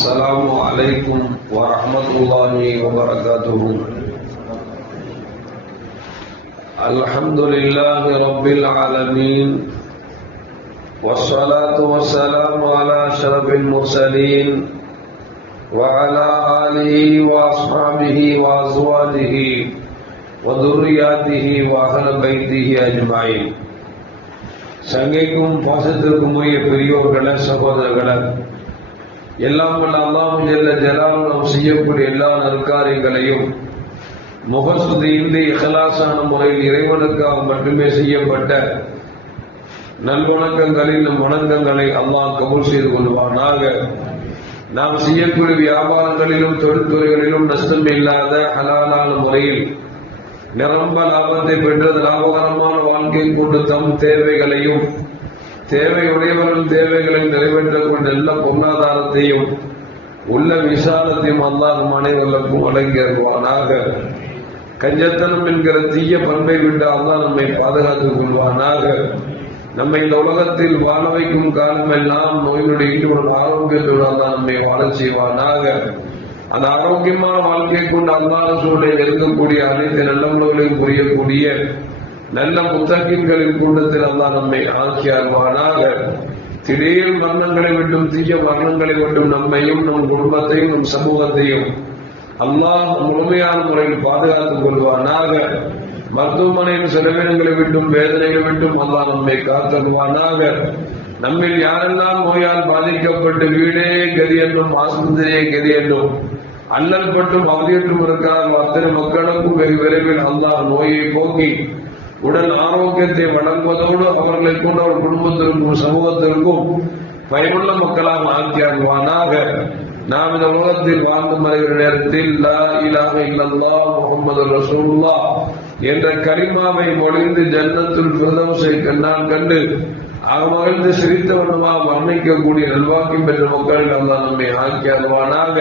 السلام عليكم ورحمة الله وبركاته. الحمد لله رب العالمين، والصلاة والسلام على أشرف المرسلين وعلى آله وأصحابه وأزواجه وذرياته وأهل بيته أجمعين. சங்கைக்கும் பாசத்திற்கும் உரிய பெரியோர்களே, சகோதரர்களே, எல்லாம் வல்ல அல்லாஹ் ஜல்ல ஜலாலுஹு நாம் செய்யக்கூடிய எல்லா நற்காரியங்களையும் முகஸ்துதியின்றி இஹ்லாஸான முறையில் இறைவனுக்காக மட்டுமே செய்யப்பட்ட நல்வணக்கங்களில் நம் வணக்கங்களை அல்லாஹ் கபூல் செய்து கொள்வானாக. நாம் செய்யக்கூடிய வியாபாரங்களிலும் தொழில்துறைகளிலும் நஷ்டம் இல்லாத ஹலாலான முறையில் நிரம்ப லாபத்தை பெற்றது லாபகரமான வாழ்க்கை கொண்டு தம் தேவைகளையும் தேவையுடையவர்கள் தேவைகளை நிறைவேற்றக்கூடிய நல்ல பொருளாதாரத்தையும் உள்ள விசாலத்தையும் அல்லாஹ் நம் அனைவருக்கும் வழங்கியிருவானாக. கஞ்சத்தனம் என்கிற தீய பண்பை விட்டு அல்லாஹ் நம்மை பாதுகாத்துக் கொள்வானாக. நம்மை இந்த உலகத்தில் வாழ வைக்கும் காலமெல்லாம் நோயினுடைய ஈடுபடும் ஆரோக்கியத்தோடு அல்லாஹ் நம்மை வாழச் செய்வானாக. அந்த ஆரோக்கியமான வாழ்க்கை கொண்டு அல்லாஹ் ரசூலை நெருங்கக்கூடிய அனைத்து நல்லவர்களையும் புரியக்கூடிய நல்ல முத்தகீன்களின் கூட்டத்தில் அல்லாஹ் நம்மை ஆக்கியார்வானாக. திடீர் மரணங்களை விட்டும் தீய மரணங்களை விட்டும் நம்மையும் நம் குடும்பத்தையும் நம் சமூகத்தையும் அல்லாஹ் முழுமையான முறையில் பாதுகாத்துக் கொள்வானாக. மருத்துவமனையின் செலவினங்களை விட்டும் வேதனைகளை விட்டும் அல்லாஹ் நம்மை காத்தருவானாக. நம்மில் யாரெல்லாம் நோயால் பாதிக்கப்பட்டு வீடே கதி என்றும் ஆஸ்பத்திரியே கதி என்றும் அல்லல் பட்டும் அவதியற்றும் இருக்கிறார்கள் அத்தனை மக்களுக்கும் வெகு விரைவில் அல்லாஹ் நோயை போக்கி உடல் ஆரோக்கியத்தை வழங்குவதோடு அவர்களை கொண்டு அவர் குடும்பத்திற்கும் சமூகத்திற்கும் பயனுள்ள மக்களாக ஆக்கியாகுவானாக. நாம் இந்த உலகத்தில் வாழ்ந்து மறைகிற நேரத்தில் லா இலாஹ இல்லல்லாஹ் முஹம்மது ரசூலுல்லாஹ் என்ற கலிமாவை மொழிந்து ஜன்னத்துல் ஃபிர்தௌஸை கண்ணால் கண்டு மகிழ்ந்து சிரித்தவனுமா வர்ணிக்கக்கூடிய நல்வாக்கியம் பெற்ற மக்கள் அல்லாஹ் நம்மை ஆக்கியாகுவானாக.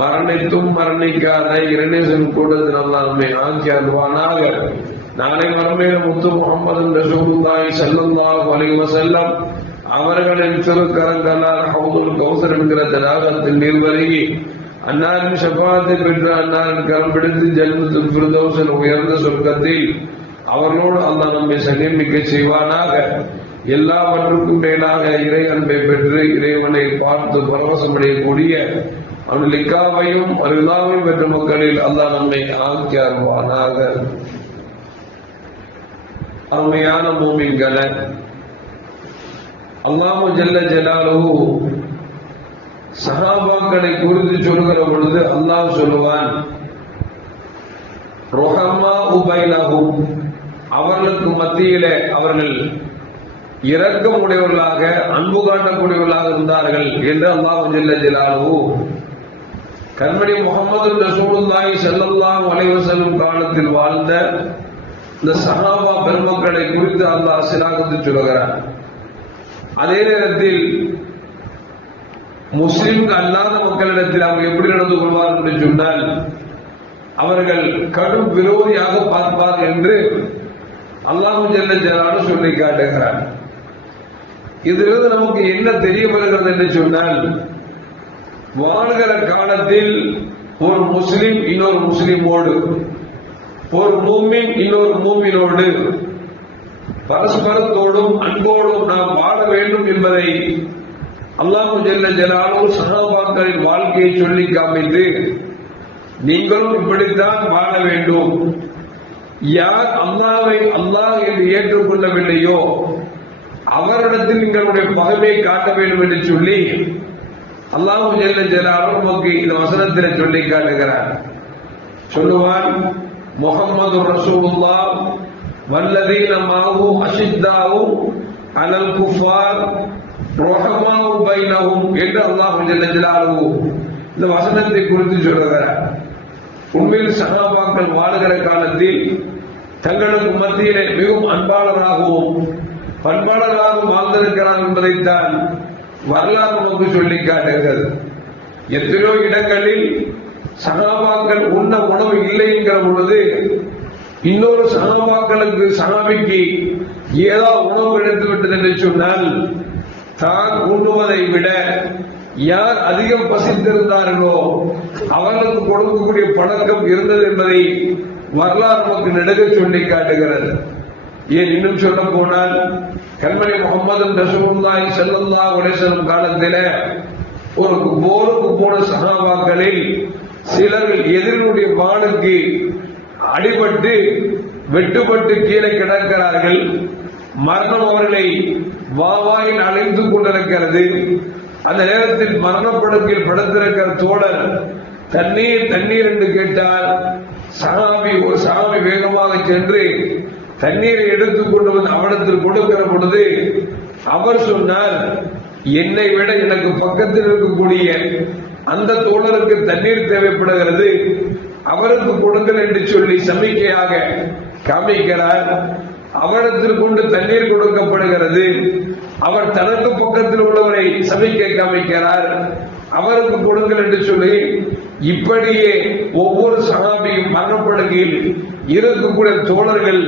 மரணித்தும் மரணிக்காத இரண்டேசன் கூட்டத்தில் அல்லாஹ் நம்மை ஆக்கியாகுவானாக. நாளை மறுமையில முத்து முஹம்மது ரசூலுல்லாஹி ஸல்லல்லாஹு அலைஹி வஸல்லம் அவர்களின் திருக்கரங்களால் ஹவுதுல் கௌசர் என்கிற தடாகத்தில் நீர்வருகி அன்னாரின் ஷஃபாஅத்தை பெற்று அன்னாரின் கரம் பிடித்து ஜன்னத்துல் ஃபிர்தௌஸில் உயர்ந்த சொர்க்கத்தில் அவர்களோடு அல்லாஹ் நம்மை சங்கமிக்க செய்வானாக. எல்லாவற்றுக்கும் மேலாக இறை அன்பை பெற்று இறைவனை பார்த்து பரவசமடையக்கூடிய அவன் லிக்காவையும் அருளாவையும் பெற்ற மக்களில் அல்லாஹ் நம்மை ஆக்கியார்வானாக. அருமையான மூமின்களே, அல்லாஹ் ஜல்ல ஜலாலுஹு சஹாபாக்களை குறித்து சொல்கிற பொழுது அல்லாஹ் சொல்லுவான், ருஹமாஉ பைனஹும், அவர்களுக்கு மத்தியிலே அவர்கள் இரக்கம் உடையவர்களாக அன்பு காட்டக்கூடியவர்களாக இருந்தார்கள் என்று அல்லாஹ் ஜல்ல ஜலாலுஹு கண்மணி முஹம்மது ரசூலுல்லாஹி ஸல்லல்லாஹு அலைஹி வஸல்லம் காலத்தில் வாழ்ந்த இந்த சஹாபா பெருமக்களை குறித்து அல்லாஹ் சிலாகத்து சொல்கிறார். அதே நேரத்தில் முஸ்லிம்கள் அல்லாத மக்களிடத்தில் அவங்க எப்படி நடந்து கொள்வார்கள் என்று சொன்னால் அவர்கள் கடும் விரோதியாக பார்ப்பார் என்று அல்லாஹ் ஜல்ல ஜலாலுஹு சொல்லி காட்டுகிறார். இதிலிருந்து நமக்கு என்ன தெரிய வருகிறது என்று சொன்னால், வாழ்கிற காலத்தில் ஒரு முஸ்லிம் இன்னொரு முஸ்லிமோடு, ஒரு மூமின் இன்னொரு மூமினோடு பரஸ்பரத்தோடும் அன்போடும் நாம் வாழ வேண்டும் என்பதை அல்லாஹ் ஜல்ல ஜலாலுஹு சஹாபாக்களின் வாழ்க்கையை சொல்லி காமித்து, நீங்களும் இப்படித்தான் வாழ வேண்டும், யார் அல்லாஹ்வை அல்லாஹ் என்று ஏற்றுக்கொள்ளவில்லையோ அவரிடத்தில் நீங்களுடைய பகைமை காட்ட வேண்டும் என்று சொல்லி அல்லாஹ் ஜல்ல ஜலாலுஹு நமக்கு இந்த வசனத்தில் சொல்லி காட்டுகிறார். சொல்லுவான், முஹம்மது ரசூலுல்லாஹ் வல்லதீன மஅஹு அஷித்தாஉ அலல் குஃபார் ருஹமாஉ பைனஹும் என்று அல்லாஹ் ஜல்ல ஜலாலுஹு இந்த வசனத்தை குறித்து சொல்கிறார். உண்மையில் சஹாபாக்கள் வாழுகிற காலத்தில் தங்களுக்கு மத்தியிலே மிகவும் அன்பாளராகவும் பண்பாளராகவும் வாழ்ந்திருக்கிறார் என்பதைத்தான் வரலாறு நமக்கு சொல்லி காட்டுகிறது. எத்தனையோ இடங்களில் சஹாபாக்கள் உண்ண உணவு இல்லை என்கிற பொழுது இன்னொரு சஹாபிக்கு ஏதோ உணவு எடுத்து விட்டது என்று சொன்னால் தான் உண்ணுவதை விட யார் அதிகம் பசித்திருந்தார்களோ அவர்களுக்கு கொடுக்கக்கூடிய பழக்கம் இருந்தது என்பதை வரலாறு நமக்கு நெடுக சொல்லி காட்டுகிறது. ஏன் இன்னும் சொல்ல போனால் கண்மணி முகமது ரசூலுல்லாஹி ஸல்லல்லாஹு அலைஹி வஸல்லம் காலத்திலே ஒரு போருக்கு போன சஹாபாக்களில் சிலர் எதிரினுடைய வாளுக்கு அடிபட்டு வெட்டுப்பட்டு கீழே கிடக்கிறார்கள். மரணம் அவர்களை வாவாயில் அழைத்து கொண்டிருக்கிறது. அந்த நேரத்தில் மரணப்படுக்கையில் படுத்திருக்கிற தோழர் தண்ணீர் தண்ணீர் என்று கேட்டால் ஒரு சஹாபி வேகமாக சென்று தண்ணீரை எடுத்துக் கொண்டு வந்து அவனத்தில் கொடுக்கிற பொழுது அவர் சொன்னார், என்னை விட எனக்கு பக்கத்தில் இருக்கக்கூடிய அந்த தோழருக்கு தண்ணீர் தேவைப்படுகிறது, அவருக்கு கொடுங்கள் என்று சொல்லி சமிக்கையாக காமிக்கிறார். அவரிடத்தில் கொண்டு தண்ணீர் கொடுக்கப்படுகிறது. அவர் தனக்கு பக்கத்தில் உள்ளவரை சமிக்கை காமிக்கிறார், அவருக்கு கொடுங்கள் என்று சொல்லி இப்படியே ஒவ்வொரு சஹாபியும் மரணப்படுகையில் இருக்கக்கூடிய தோழர்கள்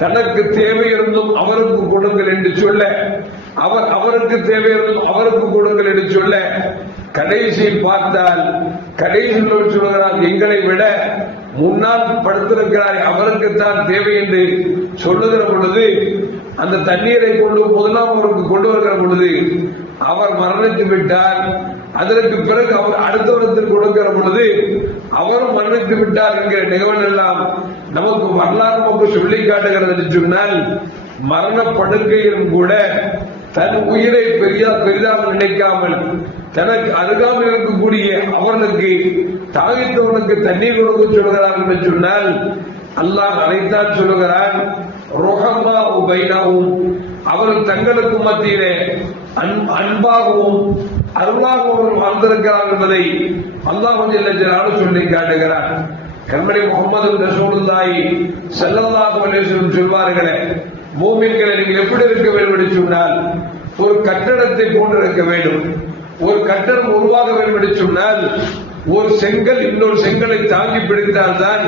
தனக்கு தேவை இருந்தும் அவருக்கு கொடுங்கள் என்று சொல்ல, அவருக்கு தேவை இருந்தும் அவருக்கு கொடுங்கள் என்று சொல்ல, கடைசியில் பார்த்தால் கடைசியில் சொல்கிறார், எங்களை விட முன்னால் படுத்திருக்கிறார் அவருக்குத்தான் தேவை என்று சொல்லுகிற பொழுது அந்த தண்ணீரை கொண்டு முதலாமவருக்கு கொண்டு வருகிற பொழுது அவர் மரணித்து விட்டார். அதற்கு பிறகு அவர் அடுத்தவரத்தில் கொடுக்கிற பொழுது அவரும் மரணித்து விட்டார் என்கிற நிகழ்வு எல்லாம் நமக்கு வரலாறு நமக்கு சொல்லி காட்டுகிறது என்று சொன்னால், மரணப்படுக்கையிலும் கூட தன் உயிரை பெரிதாக நினைக்காமல் தனக்கு அருகாமல் இருக்கக்கூடிய அவர்களுக்கு தாகித்தவர்களுக்கு தண்ணீர் கொடுக்க சொல்கிறார் என்று சொன்னால், அல்லாஹ் அதைத்தான் சொல்லுகிறான், ருஹமா உபைனஹும், அவர்கள் தங்களுக்கு மத்தியிலே அன்பாகவும் அருளாகவும் வாழ்ந்திருக்கிறார் என்பதை அல்லாஹ் ஜல்ல ஜலாலுஹு சொல்லி காட்டுகிறார். கண்மணி முகமது ரசூலுல்லாஹி ஸல்லல்லாஹு அலைஹி வஸல்லம் சொல்வார்களே, மூமின்களை நீங்கள் எப்படி இருக்க வேண்டும் என்று சொன்னால், ஒரு கட்டடத்தை போன்று இருக்க வேண்டும். ஒரு கட்டடம் உருவாக வேண்டும் என்று சொன்னால் ஒரு செங்கல் இன்னொரு செங்கலை தாங்கி பிடித்தால்தான்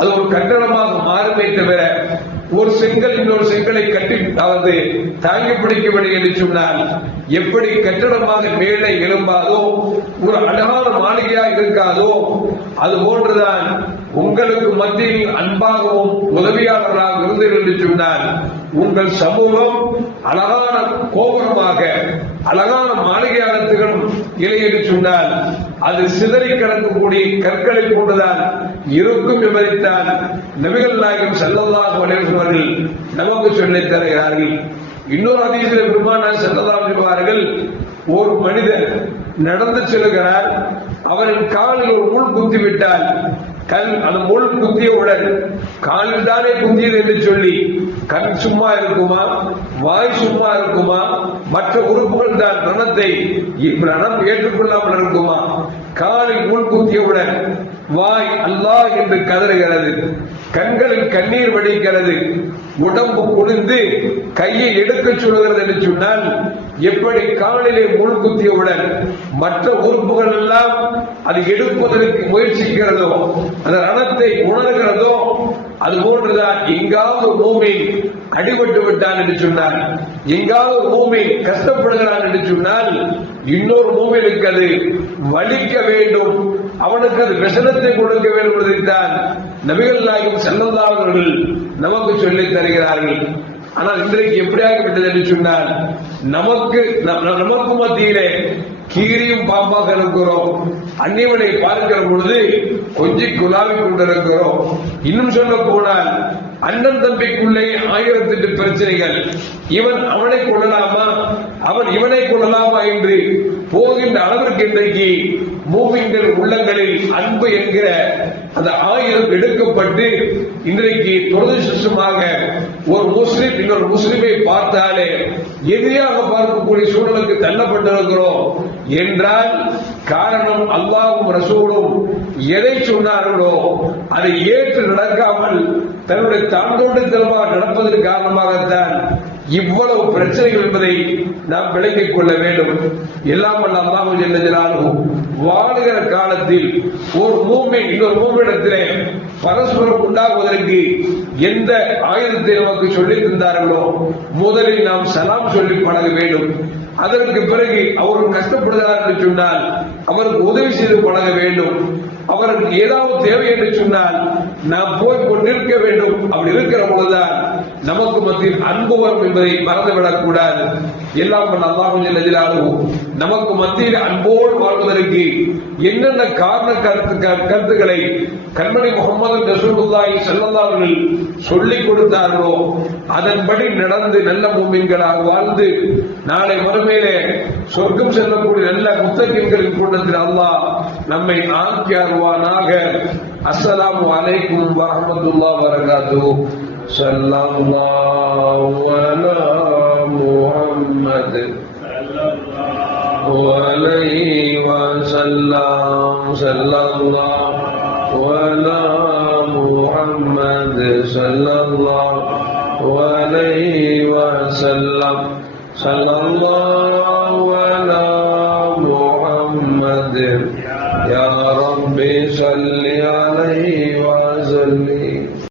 அது ஒரு கட்டடமாக மாறுமே தவிர ஒரு செங்கல் இன்னொரு செங்கலை கட்டி தாங்கி பிடிக்கவில்லை என்று சொன்னால் எப்படி கட்டடமாக மேலே எழும்பாதோ ஒரு அழகான மாளிகையாக இருக்காதோ அது போன்றுதான் உங்களுக்கு மத்தியில் அன்பாகவும் உதவியாளர்களாக இருந்தது என்று சொன்னால் உங்கள் சமூகம் அழகான கோபுரமாக அழகான மாளிகையாக திகழும் இல்லை என்று சொன்னால் அது சிதறி கிடக்கக்கூடிய கற்களை கொண்டுதான் இருக்கும் என்பதைத்தான் நபிகள் நாயகம் ஸல்லல்லாஹு அலைஹி வஸல்லம் அவர்கள் நமக்கு சொல்லித் தருகிறார்கள். இன்னொரு ஹதீஸில் பெருமானார் ஸல்லல்லாஹு அலைஹி வஸல்லம் ஒரு மனிதர் நடந்து செல்கிறார், அவரின் காலில் ஒரு முள் குத்திவிட்டால் அந்த முள் குத்தியவுடன் காலில் தானே குத்தியது என்று சொல்லி கண் சும்மா இருக்குமா, வாய் சும்மா இருக்குமா, மற்ற உறுப்புகள் தான் ரணத்தை ஏற்றுக்கொள்ளாமல் இருக்குமா? காலில் முள் குத்தியவுடன் வாய் அல்லாஹ் என்று கதறுகிறது, கண்களில் கண்ணீர் வடிக்கிறது, உடம்பு குளிர்ந்து கையை எடுக்க சொல்கிறது என்று சொன்னால் எப்படி காலிலே முள் குத்தியவுடன் மற்ற உறுப்புகள் எல்லாம் அது எடுப்பதற்கு முயற்சிக்கிறதோ அந்த ரணத்தை உணர்கிறதோ அது போன்றுதான் எங்காவது ஒரு மூமின் அடிபட்டு விட்டான் என்று சொன்னார், எங்காவது ஒரு மூமின் கஷ்டப்படுகிறான் என்று சொன்னால் இன்னொரு மூமினுக்கு அது வலிக்க வேண்டும், அவனுக்கு அது விசனத்தை கொடுக்க வேண்டும் என்பதைத்தான் நபிகள் நாயகம் ஸல்லல்லாஹு அலைஹி வஸல்லம் நமக்கு சொல்லித் தருகிறார்கள். ஆனால் இன்றைக்கு எப்படியாகிவிட்டது என்று சொன்னால் நமக்கு மத்தியிலே கீரியும் பாம்பாக இருக்கிறோம், அந்நியவனை பார்க்கிற பொழுது கொஞ்சம் குலாவிக் கொண்டிருக்கிறோம். இன்னும் சொல்ல போனால் அண்ணன் தம்பிக்குள்ளே 1008 பிரச்சனைகள், இவன் அவனை கொள்ளலாமா அவன் இவனை கொள்ளலாமா என்று போகின்ற அளவிற்கு இன்றைக்கு மூமின்கள் உள்ளங்களில் அன்பு என்கிற அந்த ஆயுதம் எடுக்கப்பட்டு இன்றைக்கு துரதிர்ஷ்டமாக ஒரு முஸ்லிம் இன்னொரு முஸ்லிமை பார்த்தாலே எதிரியாக பார்க்கக்கூடிய சூழலுக்கு தள்ளப்பட்டிருக்கிறோம் என்றால் காரணம் அல்லாஹ்வும் ரசூலும் எதை சொன்னார்களோ அதை ஏற்று நடக்காமல் தன்னுடைய தாண்டோட்டத்தனமாக நடப்பதற்கு காரணமாகத்தான் இவ்வளவு பிரச்சனைகள் என்பதை நாம் விளங்கிக் கொள்ள வேண்டும். எல்லாம் வல்ல அல்லாஹ் ஜல்ல ஜலாலுஹு வாழுகிற காலத்தில் ஒரு மூமின் இன்னொரு மூமினிடத்திலே பரஸ்பரம் உண்டாகுவதற்கு எந்த ஆயுதத்தை நமக்கு சொல்லித் தந்தார்களோ முதலில் நாம் சலாம் சொல்லி பழக வேண்டும். அதற்கு பிறகு அவர் கஷ்டப்படுகிறார் என்று சொன்னால் அவருக்கு உதவி செய்து பழக வேண்டும். அவருக்கு ஏதாவது தேவை என்று சொன்னால் நாம் போய் கொண்டிருக்க வேண்டும். அப்படி இருக்கிற பொழுதுதான் நமக்கு மத்தியில் அன்பு வரும் என்பதை மறந்துவிடக் கூடாது. எல்லாம் அல்லாஹ் ஜல்ல ஜலாலுஹு நமக்கு மத்தியில் அன்போடு வாழ்வதற்கு என்னென்ன கருத்துக்களை கண்மணி முஹம்மது ரசூலுல்லாஹி ஸல்லல்லாஹு அலைஹி வஸல்லம் சொல்லிக் கொடுத்தார்களோ அதன்படி நடந்து நல்ல முஃமின்களாக வாழ்ந்து நாளை மறுமையிலே சொர்க்கம் செல்லக்கூடிய நல்ல முத்தகீன்களின் கூட்டத்தில் அல்லாஹ் நம்மை ஆக்கி அருள்வானாக. அஸ்ஸலாமு அலைக்கும் வரஹ்மத்துல்லாஹி வபரகாத்துஹு. ஸல்லல்லாஹு அலா முஹம்மத் وعليه وسلم. ஸல்லல்லாஹு அலா முஹம்மத் ஸல்லல்லாஹு அலைஹி வஸல்லம். ஸல்லல்லாஹு அலா முஹம்மத் யா ரப்பி ஸல்லி அலைஹி வஸல்லிம்.